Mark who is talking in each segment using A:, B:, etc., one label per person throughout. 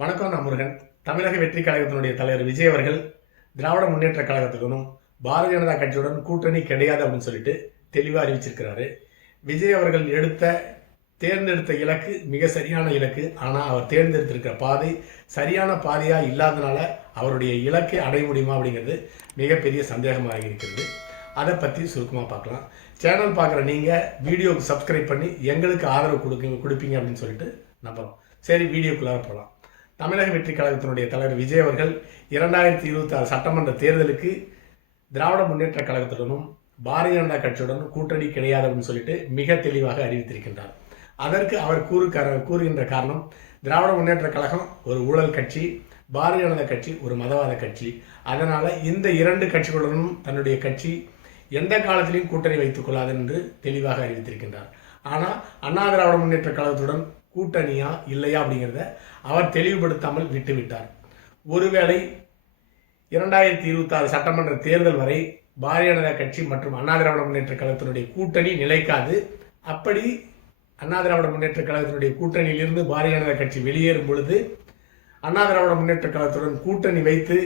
A: வணக்கம் நான் முருகன். தமிழக வெற்றி கழகத்தினுடைய தலைவர் விஜய் அவர்கள் திராவிட முன்னேற்ற கழகத்துடனும் பாரதிய ஜனதா கட்சியுடன் கூட்டணி கிடையாது அப்படின்னு சொல்லிட்டு தெளிவாக அறிவிச்சிருக்கிறாரு. விஜய் அவர்கள் எடுத்த தேர்ந்தெடுத்த இலக்கு மிக சரியான இலக்கு. ஆனால் அவர் தேர்ந்தெடுத்திருக்கிற பாதை சரியான பாதையாக இல்லாதனால அவருடைய இலக்கை அடைய முடியுமா அப்படிங்கிறது மிகப்பெரிய சந்தேகமாக இருக்கிறது. அதை பற்றி சுருக்கமாக பார்க்கலாம். சேனல் பார்க்குற நீங்கள் வீடியோவுக்கு சப்ஸ்கிரைப் பண்ணி எங்களுக்கு ஆதரவு கொடுக்க கொடுப்பீங்க அப்படின்னு சொல்லிட்டு நம்புகிறோம் சரி வீடியோக்குள்ளார போகலாம். தமிழக வெற்றி கழகத்தினுடைய தலைவர் விஜய் அவர்கள் இரண்டாயிரத்தி இருபத்தி ஆறு சட்டமன்ற தேர்தலுக்கு திராவிட முன்னேற்ற கழகத்துடனும் பாரதிய ஜனதா கட்சியுடனும் கூட்டணி கிடையாது அப்படின்னு சொல்லிட்டு மிக தெளிவாக அறிவித்திருக்கின்றார். அதற்கு அவர் கூறு கூறுகின்ற காரணம் திராவிட முன்னேற்ற கழகம் ஒரு ஊழல் கட்சி பாரதிய ஜனதா கட்சி ஒரு மதவாத கட்சி. அதனால் இந்த இரண்டு கட்சிகளுடனும் தன்னுடைய கட்சி எந்த காலத்திலையும் கூட்டணி வைத்துக் கொள்ளாது என்று தெளிவாக அறிவித்திருக்கின்றார். ஆனால் அண்ணா திராவிட முன்னேற்ற கழகத்துடன் கூட்டணியா இல்லையா அப்படிங்கிறத அவர் தெளிவுபடுத்தாமல் விட்டுவிட்டார். ஒருவேளை இரண்டாயிரத்தி இருபத்தாறு சட்டமன்ற தேர்தல் வரை பாரதிய ஜனதா கட்சி மற்றும் அண்ணா திராவிட முன்னேற்ற கழகத்தினுடைய கூட்டணி நிலைக்காது. அப்படி அண்ணா திராவிட முன்னேற்ற கழகத்தினுடைய கூட்டணியிலிருந்து பாரதிய ஜனதா கட்சி வெளியேறும் பொழுது அண்ணா திராவிட முன்னேற்ற கழகத்துடன் கூட்டணி வைத்து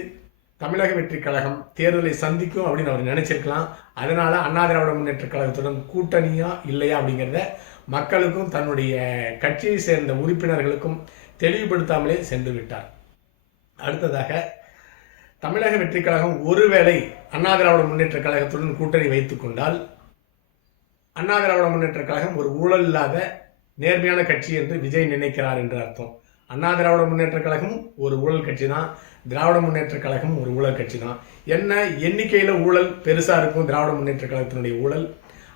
A: தமிழக வெற்றி கழகம் தேர்தலை சந்திக்கும் அப்படின்னு அவர் நினைச்சிருக்கலாம். அதனால அண்ணா திராவிட முன்னேற்ற கழகத்துடன் கூட்டணியா இல்லையா அப்படிங்கிறத மக்களுக்கும் தன்னுடைய கட்சியை சேர்ந்த உறுப்பினர்களுக்கும் தெளிவுபடுத்தாமலே சென்று விட்டார். அடுத்ததாக தமிழக வெற்றிக் கழகம் ஒருவேளை அண்ணா திராவிட முன்னேற்ற கழகத்துடன் கூட்டணி வைத்துக் கொண்டால் அண்ணா திராவிட முன்னேற்ற கழகம் ஒரு ஊழல் இல்லாத நேர்மையான கட்சி என்று விஜய் நினைக்கிறார் என்று அர்த்தம். அண்ணா திராவிட முன்னேற்ற கழகம் ஒரு ஊழல் கட்சி தான் திராவிட முன்னேற்ற கழகம் ஒரு ஊழல் கட்சி தான் என்ன எண்ணிக்கையில் ஊழல் பெருசாக இருக்கும் திராவிட முன்னேற்ற கழகத்தினுடைய ஊழல்?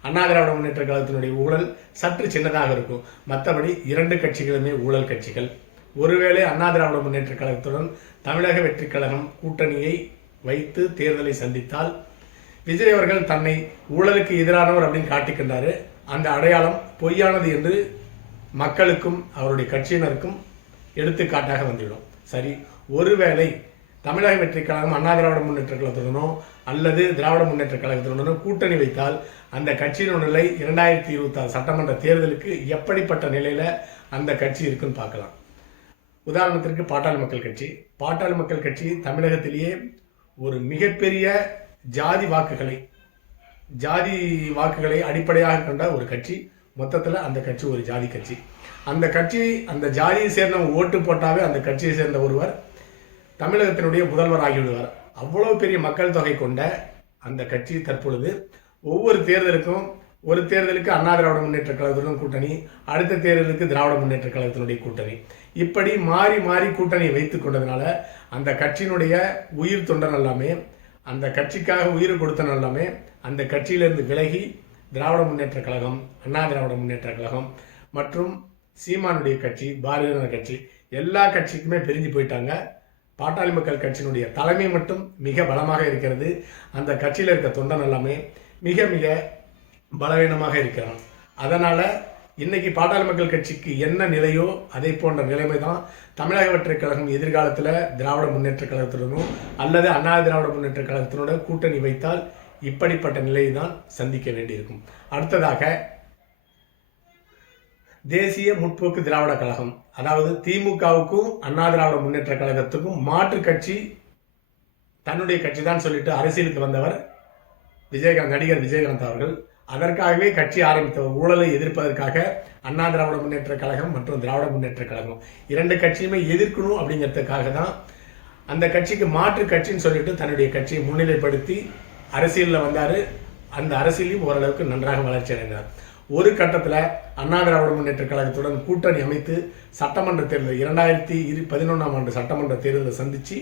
A: அண்ணா திராவிட முன்னேற்ற கழகத்தினுடைய ஊழல் சற்று சின்னதாக இருக்கும். மற்றபடி இரண்டு கட்சிகளுமே ஊழல் கட்சிகள். ஒருவேளை அண்ணா திராவிட முன்னேற்ற கழகத்துடன் தமிழக வெற்றிக் கழகம் கூட்டணியை வைத்து தேர்தலை சந்தித்தால் விஜய் அவர்கள் தன்னை ஊழலுக்கு எதிரானவர் அப்படின்னு காட்டிக்கின்றாரு. அந்த அடையாளம் பொய்யானது என்று மக்களுக்கும் அவருடைய கட்சியினருக்கும் எடுத்துக்காட்டாக வந்துவிடும். சரி ஒருவேளை தமிழக வெற்றி கழகம் அண்ணா திராவிட முன்னேற்ற கழகத்துடனோ அல்லது திராவிட முன்னேற்ற கழகத்துடனோ கூட்டணி வைத்தால் அந்த கட்சியின் நிலை இரண்டாயிரத்தி இருபத்தி ஆறு சட்டமன்ற தேர்தலுக்கு எப்படிப்பட்ட நிலையில் அந்த கட்சி இருக்குன்னு பார்க்கலாம். உதாரணத்திற்கு பாட்டாளி மக்கள் கட்சி. பாட்டாளி மக்கள் கட்சி தமிழகத்திலேயே ஒரு மிகப்பெரிய ஜாதி வாக்குகளை ஜாதி வாக்குகளை அடிப்படையாக கொண்ட ஒரு கட்சி. மொத்தத்தில் அந்த கட்சி ஒரு ஜாதி கட்சி. அந்த கட்சி அந்த ஜாதியை சேர்ந்தவங்க ஓட்டு போட்டாவே அந்த கட்சியை சேர்ந்த ஒருவர் தமிழகத்தினுடைய முதல்வர் ஆகிவிடுவார். அவ்வளோ பெரிய மக்கள் தொகை கொண்ட அந்த கட்சி தற்பொழுது ஒவ்வொரு தேர்தலுக்கும் ஒரு தேர்தலுக்கு அண்ணா திராவிட முன்னேற்ற கழகத்துடன் கூட்டணி அடுத்த தேர்தலுக்கு திராவிட முன்னேற்ற கழகத்தினுடைய கூட்டணி. இப்படி மாறி மாறி கூட்டணியை வைத்து கொண்டதுனால அந்த கட்சியினுடைய உயிர் தொண்டன் எல்லாமே அந்த கட்சிக்காக உயிர் கொடுத்தன எல்லாமே அந்த கட்சியிலிருந்து விலகி திராவிட முன்னேற்ற கழகம் அண்ணா திராவிட முன்னேற்ற கழகம் மற்றும் சீமானுடைய கட்சி பாரதிய கட்சி எல்லா கட்சிக்குமே பிரிஞ்சு போயிட்டாங்க. பாட்டாளி மக்கள் கட்சியினுடைய தலைமை மட்டும் மிக பலமாக இருக்கிறது. அந்த கட்சியில் இருக்க தொண்டன் எல்லாமே மிக மிக பலவீனமாக இருக்கிறான் அதனால் இன்றைக்கி பாட்டாளி மக்கள் கட்சிக்கு என்ன நிலையோ அதை போன்ற நிலைமை தான் தமிழக வெற்றிக் கழகம் எதிர்காலத்தில் திராவிட முன்னேற்ற கழகத்துடனும் அல்லது அண்ணா திராவிட முன்னேற்ற கழகத்தினோட கூட்டணி வைத்தால் இப்படிப்பட்ட நிலையை தான் சந்திக்க வேண்டியிருக்கும். அடுத்ததாக தேசிய முற்போக்கு திராவிட கழகம். அதாவது திமுகவுக்கும் அண்ணா திராவிட முன்னேற்ற கழகத்துக்கும் மாற்று கட்சி தன்னுடைய கட்சி தான் சொல்லிட்டு அரசியலுக்கு வந்தவர் விஜயகாந்த் நடிகர் விஜயகாந்த் அவர்கள். அதற்காகவே கட்சி ஆரம்பித்தவர் ஊழலை எதிர்ப்பதற்காக அண்ணா திராவிட முன்னேற்ற கழகம் மற்றும் திராவிட முன்னேற்ற கழகம். இரண்டு கட்சியுமே எதிர்க்கணும் அப்படிங்கிறதுக்காக தான் அந்த கட்சிக்கு மாற்று கட்சின்னு சொல்லிட்டு தன்னுடைய கட்சியை முன்னிலைப்படுத்தி அரசியலில் வந்தார். அந்த அரசியலையும் ஓரளவுக்கு நன்றாக வளர்ச்சி அடைந்தார். ஒரு கட்டத்தில் அண்ணா திராவிட முன்னேற்ற கழகத்துடன் கூட்டணி அமைத்து சட்டமன்ற தேர்தல் இரண்டாயிரத்தி இரு பதினொன்றாம் ஆண்டு சட்டமன்ற தேர்தலை சந்தித்து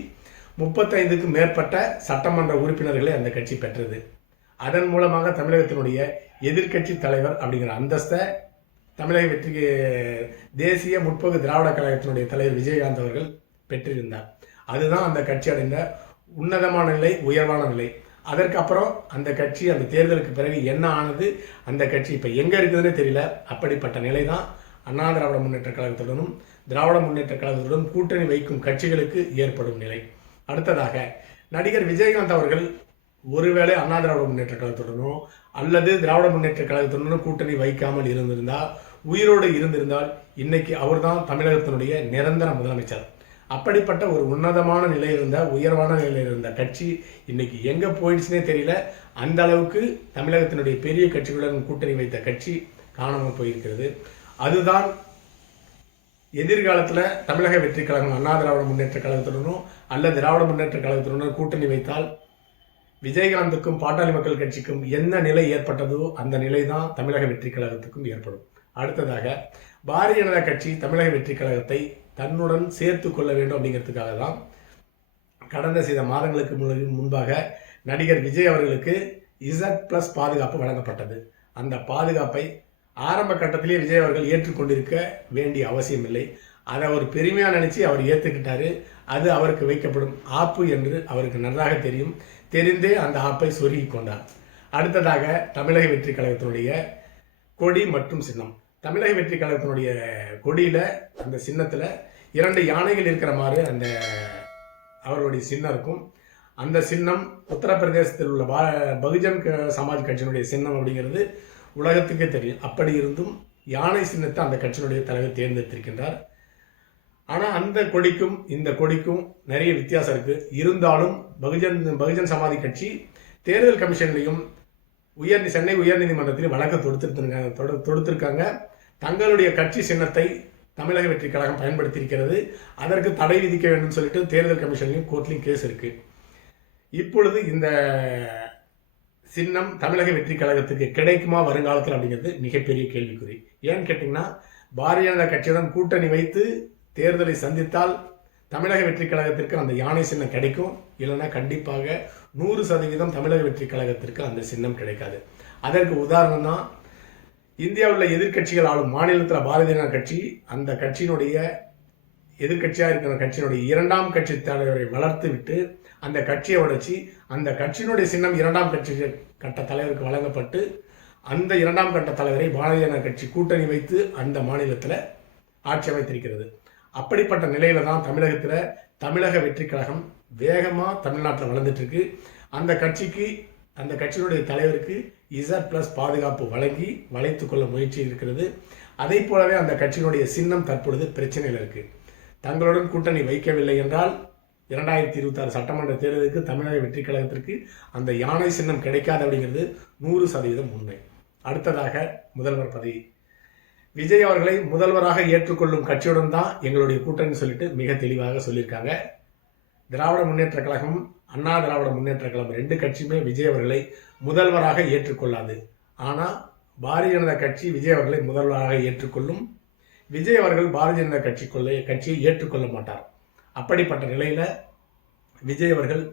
A: முப்பத்தைந்துக்கும் மேற்பட்ட சட்டமன்ற உறுப்பினர்களை அந்த கட்சி பெற்றது. அதன் மூலமாக தமிழகத்தினுடைய எதிர்க்கட்சி தலைவர் அப்படிங்கிற அந்தஸ்தை தமிழக வெற்றி தேசிய முற்போக்கு திராவிட கழகத்தினுடைய தலைவர் விஜயகாந்த் அவர்கள் பெற்றிருந்தார். அதுதான் அந்த கட்சி அடைந்த உன்னதமான நிலை உயர்வான நிலை. அதற்கப்புறம் அந்த கட்சி அந்த தேர்தலுக்கு பிறகு என்ன ஆனது அந்த கட்சி இப்போ எங்கே இருக்குதுன்னே தெரியல. அப்படிப்பட்ட நிலை தான் அண்ணா திராவிட முன்னேற்ற கழகத்துடனும் திராவிட முன்னேற்ற கழகத்துடனும் கூட்டணி வைக்கும் கட்சிகளுக்கு ஏற்படும் நிலை. அடுத்ததாக நடிகர் விஜயகாந்த் அவர்கள் ஒருவேளை அண்ணா திராவிட முன்னேற்ற கழகத்துடனோ அல்லது திராவிட முன்னேற்ற கழகத்துடனோ கூட்டணி வைக்காமல் இருந்திருந்தால் உயிரோடு இருந்திருந்தால் இன்னைக்கு அவர்தான் தமிழகத்தினுடைய நிரந்தர முதலமைச்சர். அப்படிப்பட்ட ஒரு உன்னதமான நிலையில் இருந்த உயர்வான நிலையில் இருந்த கட்சி இன்னைக்கு எங்க போயிடுச்சுனே தெரியல. அந்த அளவுக்கு தமிழகத்தினுடைய பெரிய கட்சிகளுடன் கூட்டணி வைத்த கட்சி காணாமல் போயிருக்கிறது. அதுதான் எதிர்காலத்தில் தமிழக வெற்றி கழகம் அண்ணா திராவிட முன்னேற்ற கழகத்துடனும் அல்ல திராவிட முன்னேற்ற கழகத்துடனும் கூட்டணி வைத்தால் விஜயகாந்துக்கும் பாட்டாளி மக்கள் கட்சிக்கும் என்ன நிலை ஏற்பட்டதோ அந்த நிலை தான் தமிழக வெற்றி கழகத்துக்கும் ஏற்படும். அடுத்ததாக பாரதிய ஜனதா கட்சி தமிழக வெற்றி கழகத்தை தன்னுடன் சேர்த்து கொள்ள வேண்டும் அப்படிங்கிறதுக்காக தான் கடந்த சில மாதங்களுக்கு முன்பாக நடிகர் விஜய் அவர்களுக்கு இசட் பிளஸ் பாதுகாப்பு வழங்கப்பட்டது. அந்த பாதுகாப்பை ஆரம்ப கட்டத்திலேயே விஜய் அவர்கள் ஏற்றுக்கொண்டிருக்க வேண்டிய அவசியம் இல்லை. அதை ஒரு பெருமையாக நினச்சி அவர் ஏற்றுக்கிட்டாரு அது அவருக்கு வைக்கப்படும் ஆப்பு என்று அவருக்கு நன்றாக தெரியும். தெரிந்தே அந்த ஆப்பை சொருகி கொண்டார். அடுத்ததாக தமிழக வெற்றி கழகத்தினுடைய கொடி மற்றும் சின்னம். தமிழக வெற்றி கழகத்தினுடைய கொடியில் அந்த சின்னத்தில் இரண்டு யானைகள் இருக்கிற மாதிரி அந்த அவருடைய சின்னம் இருக்கும். அந்த சின்னம் உத்தரப்பிரதேசத்தில் உள்ள பா பகுஜன் சமாஜ் கட்சியினுடைய சின்னம் அப்படிங்கிறது உலகத்துக்கே தெரியும். அப்படி இருந்தும் யானை சின்னத்தை அந்த கட்சியினுடைய தலைவர் தேர்ந்தெடுத்திருக்கின்றார். ஆனால் அந்த கொடிக்கும் இந்த கொடிக்கும் நிறைய வித்தியாசம் இருக்குது இருந்தாலும் பகுஜன் பகுஜன் சமாதி கட்சி தேர்தல் கமிஷன்லையும் உயர் சென்னை உயர்நீதிமன்றத்திலையும் வழக்கு தொடுத்திருக்காங்க தொடு- தொடுத்திருக்காங்க. தங்களுடைய கட்சி சின்னத்தை தமிழக வெற்றி கழகம் பயன்படுத்தியிருக்கிறது. அதற்கு தடை விதிக்க வேண்டும் சொல்லிட்டு தேர்தல் கமிஷன்லையும் கோர்ட்லையும் கேஸ் இருக்கு. இப்பொழுது இந்த சின்னம் தமிழக வெற்றி கழகத்துக்கு கிடைக்குமா வருங்காலத்தில் அப்படிங்கிறது மிகப்பெரிய கேள்விக்குறி. ஏன்னு கேட்டிங்கன்னா பாரதிய ஜனதா கட்சியுடன் கூட்டணி வைத்து தேர்தலை சந்தித்தால் தமிழக வெற்றி கழகத்திற்கு அந்த யானை சின்னம் கிடைக்கும். இல்லைன்னா கண்டிப்பாக நூறு சதவீதம் தமிழக வெற்றி கழகத்திற்கு அந்த சின்னம் கிடைக்காது. அதற்கு உதாரணம் தான் இந்தியாவில் எதிர்கட்சிகள் ஆளும் மாநிலத்தில் பாரதிய ஜனதா கட்சி அந்த கட்சியினுடைய எதிர்க்கட்சியாக இருக்கிற கட்சியினுடைய இரண்டாம் கட்சி தலைவரை வளர்த்து விட்டு அந்த கட்சியை உடைச்சி அந்த கட்சியினுடைய சின்னம் இரண்டாம் கட்சி கட்ட தலைவருக்கு வழங்கப்பட்டு அந்த இரண்டாம் கட்ட தலைவரை பாரதிய ஜனதா கட்சி கூட்டணி வைத்து அந்த மாநிலத்தில் ஆட்சி அமைத்திருக்கிறது. அப்படிப்பட்ட நிலையில தான் தமிழகத்தில் தமிழக வெற்றி கழகம் வேகமாக தமிழ்நாட்டில் வளர்ந்துட்டு இருக்கு. அந்த கட்சிக்கு அந்த கட்சியினுடைய தலைவருக்கு இசட் பிளஸ் பாதுகாப்பு வழங்கி வளைத்து கொள்ள முயற்சி இருக்கிறது. அதை போலவே அந்த கட்சியினுடைய சின்னம் தற்பொழுது பிரச்சனையில் இருக்குது தங்களுடன் கூட்டணி வைக்கவில்லை என்றால் இரண்டாயிரத்தி இருபத்தாறு சட்டமன்ற தேர்தலுக்கு தமிழக வெற்றி கழகத்திற்கு அந்த யானை சின்னம் கிடைக்காது அப்படிங்கிறது நூறு சதவீதம் உண்மை. அடுத்ததாக முதல்வர் பதவி. விஜய் அவர்களை முதல்வராக ஏற்றுக்கொள்ளும் கட்சியுடன் தான் எங்களுடைய கூட்டணி சொல்லிட்டு மிக தெளிவாக சொல்லியிருக்காங்க. திராவிட முன்னேற்ற கழகம் அண்ணா திராவிட முன்னேற்ற கழகம் ரெண்டு கட்சியுமே விஜய் அவர்களை முதல்வராக ஏற்றுக்கொள்ளாது. ஆனால் பாரதிய ஜனதா கட்சி விஜய் அவர்களை முதல்வராக ஏற்றுக்கொள்ளும் விஜய் அவர்கள் பாரதிய ஜனதா கட்சிக்குள்ளே கட்சியை ஏற்றுக்கொள்ள மாட்டார். அப்படிப்பட்ட நிலையில் விஜய் அவர்கள்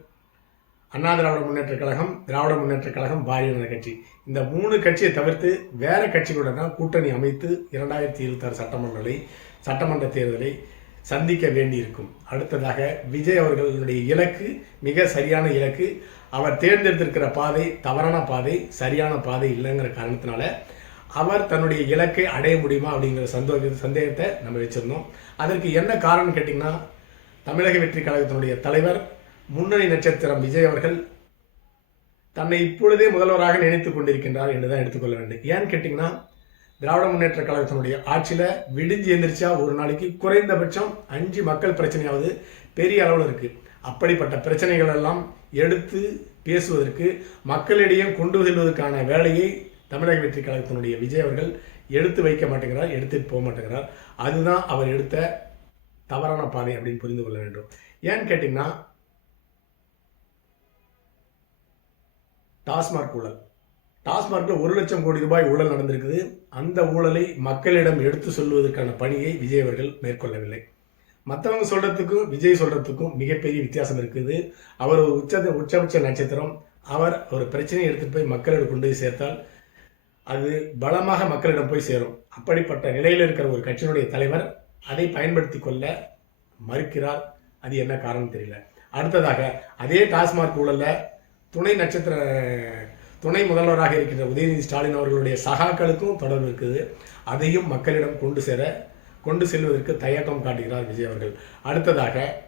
A: அண்ணா திராவிட முன்னேற்ற கழகம் திராவிட முன்னேற்ற கழகம் பாரதிய ஜனதா கட்சி. இந்த மூணு கட்சியை தவிர்த்து வேற கட்சிகளுடன் கூட்டணி அமைத்து இரண்டாயிரத்தி இருபத்தாறு சட்டமன்றங்களை சட்டமன்ற தேர்தலை சந்திக்க வேண்டியிருக்கும். அடுத்ததாக விஜய் அவர்களுடைய இலக்கு மிக சரியான இலக்கு. அவர் தேர்ந்தெடுத்திருக்கிற பாதை தவறான பாதை சரியான பாதை இல்லைங்கிற காரணத்தினால அவர் தன்னுடைய இலக்கை அடைய முடியுமா அப்படிங்கிற சந்தோக சந்தேகத்தை நம்ம வச்சிருந்தோம். அதற்கு என்ன காரணம் கேட்டிங்கன்னா தமிழக வெற்றி கழகத்தினுடைய தலைவர் முன்னணி நட்சத்திரம் விஜய் அவர்கள் தன்னை இப்பொழுதே முதல்வராக நினைத்து கொண்டிருக்கின்றார் என்று தான் எடுத்துக்கொள்ள வேண்டும். ஏன்னு கேட்டிங்கன்னா திராவிட முன்னேற்ற கழகத்தினுடைய ஆட்சியில் விடிஞ்சு எந்திரிச்சா ஒரு நாளைக்கு குறைந்தபட்சம் அஞ்சு மக்கள் பிரச்சனையாவது பெரிய அளவில் இருக்குது அப்படிப்பட்ட பிரச்சனைகள் எல்லாம் எடுத்து பேசுவதற்கு மக்களிடையே கொண்டு செல்வதற்கான வேலையை தமிழக வெற்றி கழகத்தினுடைய விஜய் அவர்கள் எடுத்து வைக்க மாட்டேங்கிறார் எடுத்துட்டு போக மாட்டேங்கிறார். அதுதான் அவர் எடுத்த தவறான பாதை அப்படின்னு புரிந்து கொள்ள வேண்டும். ஏன்னு கேட்டிங்கன்னா டாஸ்மாக் ஊழல். டாஸ்மார்க்கில் ஒரு லட்சம் கோடி ரூபாய் ஊழல் நடந்திருக்குது. அந்த ஊழலை மக்களிடம் எடுத்து சொல்வதற்கான பணியை விஜய் அவர்கள் மேற்கொள்ளவில்லை. மற்றவங்க சொல்கிறதுக்கும் விஜய் சொல்கிறதுக்கும் மிகப்பெரிய வித்தியாசம் இருக்குது. அவர் ஒரு உச்ச உச்சபட்ச நட்சத்திரம். அவர் ஒரு பிரச்சனையை எடுத்துகிட்டு போய் மக்களிடம் கொண்டு போய் சேர்த்தால் அது பலமாக மக்களிடம் போய் சேரும். அப்படிப்பட்ட நிலையில் இருக்கிற ஒரு கட்சியினுடைய தலைவர் அதை பயன்படுத்தி கொள்ள மறுக்கிறார். அது என்ன காரணம் தெரியல. அடுத்ததாக அதே டாஸ்மார்க் ஊழலில் துணை நட்சத்திர துணை முதல்வராக இருக்கின்ற உதயநிதி ஸ்டாலின் அவர்களுடைய சகாக்களுக்கும் தொடர்பு இருக்குது. அதையும் மக்களிடம் கொண்டு சேர கொண்டு செல்வதற்கு தயக்கம் காட்டுகிறார் விஜய் அவர்கள். அடுத்ததாக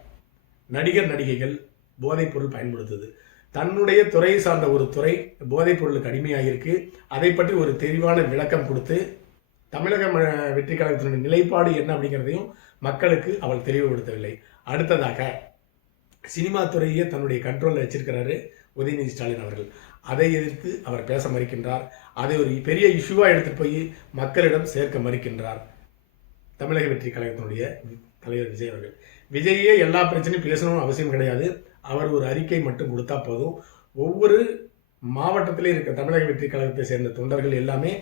A: நடிகர் நடிகைகள் போதைப் பொருள் பயன்படுத்துது. தன்னுடைய துறையை சார்ந்த ஒரு துறை போதைப் பொருளுக்கு அடிமையாக அதை பற்றி ஒரு தெளிவான விளக்கம் கொடுத்து தமிழக ம- வெற்றி கழகத்தினுடைய நிலைப்பாடு என்ன அப்படிங்கிறதையும் மக்களுக்கு அவள் தெளிவுபடுத்தவில்லை. அடுத்ததாக சினிமா துறையே தன்னுடைய கண்ட்ரோலில் வச்சிருக்கிறாரு உதயநிதி ஸ்டாலின் அவர்கள். அதை எதிர்த்து அவர் பேச மறுக்கின்றார். அதை ஒரு பெரிய இஷ்யூவாக எடுத்துகிட்டு போய் மக்களிடம் சேர்க்க மறுக்கின்றார். தமிழக வெற்றி கழகத்தினுடைய தலைவர் விஜய் அவர்கள். விஜயே எல்லா பிரச்சனையும் பேசணும்னு அவசியம் கிடையாது. அவர் ஒரு அறிக்கை மட்டும் கொடுத்தா போதும். ஒவ்வொரு மாவட்டத்திலே இருக்க தமிழக வெற்றி கழகத்தை சேர்ந்த தொண்டர்கள் எல்லாமே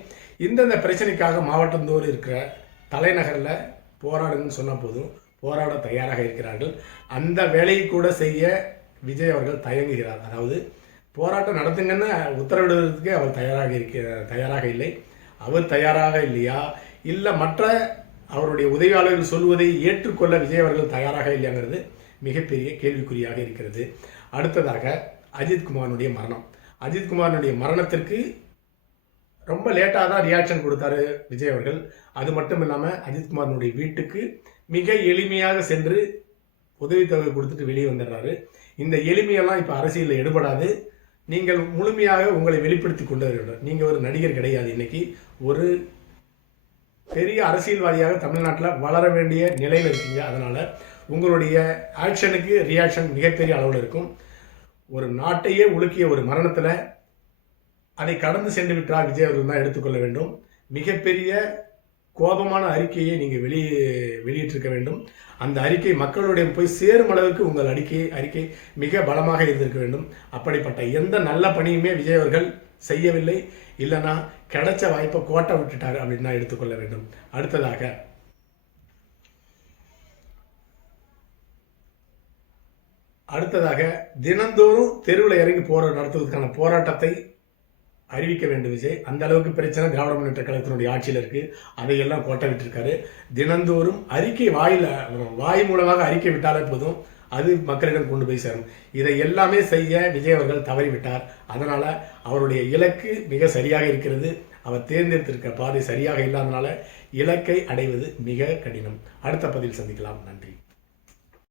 A: இந்தந்த பிரச்சனைக்காக மாவட்டந்தோறும் இருக்கிற தலைநகரில் போராடுன்னு சொன்னால் போதும். போராட தயாராக இருக்கிறார்கள். அந்த வேலையை கூட செய்ய விஜய் அவர்கள் தயங்குகிறார். அதாவது போராட்டம் நடத்துங்கன்னு உத்தரவிடுவதற்கு அவர் தயாராக இருக்க தயாராக இல்லை. அவர் தயாராக இல்லையா? இல்லை மற்ற அவருடைய உதவியாளர்கள் சொல்வதை ஏற்றுக்கொள்ள விஜய் அவர்கள் தயாராக இல்லையாங்கிறது மிகப்பெரிய கேள்விக்குறியாக இருக்கிறது. அடுத்ததாக அஜித்குமாரனுடைய மரணம். அஜித்குமாரனுடைய மரணத்திற்கு ரொம்ப லேட்டாக தான் ரியாக்ஷன் கொடுத்தாரு விஜய் அவர்கள். அது மட்டும் இல்லாமல் அஜித்குமாரனுடைய வீட்டுக்கு மிக எளிமையாக சென்று உதவித்தொகை கொடுத்துட்டு வெளியே வந்துடுறாரு. இந்த எளிமையெல்லாம் இப்போ அரசியலில் எடுபடாது. நீங்கள் முழுமையாக உங்களை வெளிப்படுத்தி கொண்டு வர வேண்டும் நீங்கள் ஒரு நடிகர் கிடையாது இன்னைக்கு. ஒரு பெரிய அரசியல்வாதியாக தமிழ்நாட்டில் வளர வேண்டிய நிலையில் இருக்கீங்க. அதனால் உங்களுடைய ஆக்ஷனுக்கு ரியாக்ஷன் மிகப்பெரிய அளவில் இருக்கும். ஒரு நாட்டையே உலுக்கிய ஒரு மரணத்தில் அதை கடந்து சென்று விட்டால் விஜய் அவர்கள் தான் எடுத்துக்கொள்ள வேண்டும். மிகப்பெரிய கோபமான அறிக்கையை நீங்கள் வெளியே வெளியிட்டிருக்க வேண்டும். அந்த அறிக்கை மக்களுடைய போய் சேரும் அளவுக்கு உங்கள் அறிக்கை அறிக்கை மிக பலமாக இருந்திருக்க வேண்டும். அப்படிப்பட்ட எந்த நல்ல பணியுமே விஜய் அவர்கள் செய்யவில்லை. இல்லைன்னா கிடைச்ச வாய்ப்பை கோட்டை விட்டுட்டார் அப்படின்னு தான் எடுத்துக்கொள்ள வேண்டும். அடுத்ததாக அடுத்ததாக தினந்தோறும் தெருவில் இறங்கி போற நடத்துவதற்கான போராட்டத்தை அறிவிக்க வேண்டும் விஜய். அந்த அளவுக்கு பிரச்சனை திராவிட முன்னேற்ற கழகத்தினுடைய ஆட்சியில் இருக்குது அதையெல்லாம் கோட்டை விட்டிருக்காரு. தினந்தோறும் அறிக்கை வாயில் வாய் மூலமாக அறிக்கை விட்டாலே போதும். அது மக்களிடம் கொண்டு போய் சேரும். இதை எல்லாமே செய்ய விஜய் அவர்கள் தவறிவிட்டார். அதனால் அவருடைய இலக்கு மிக சரியாக இருக்கிறது. அவர் தேர்ந்தெடுத்திருக்க பாதை சரியாக இல்லாதனால இலக்கை அடைவது மிக கடினம். அடுத்த பதில் சந்திக்கலாம். நன்றி.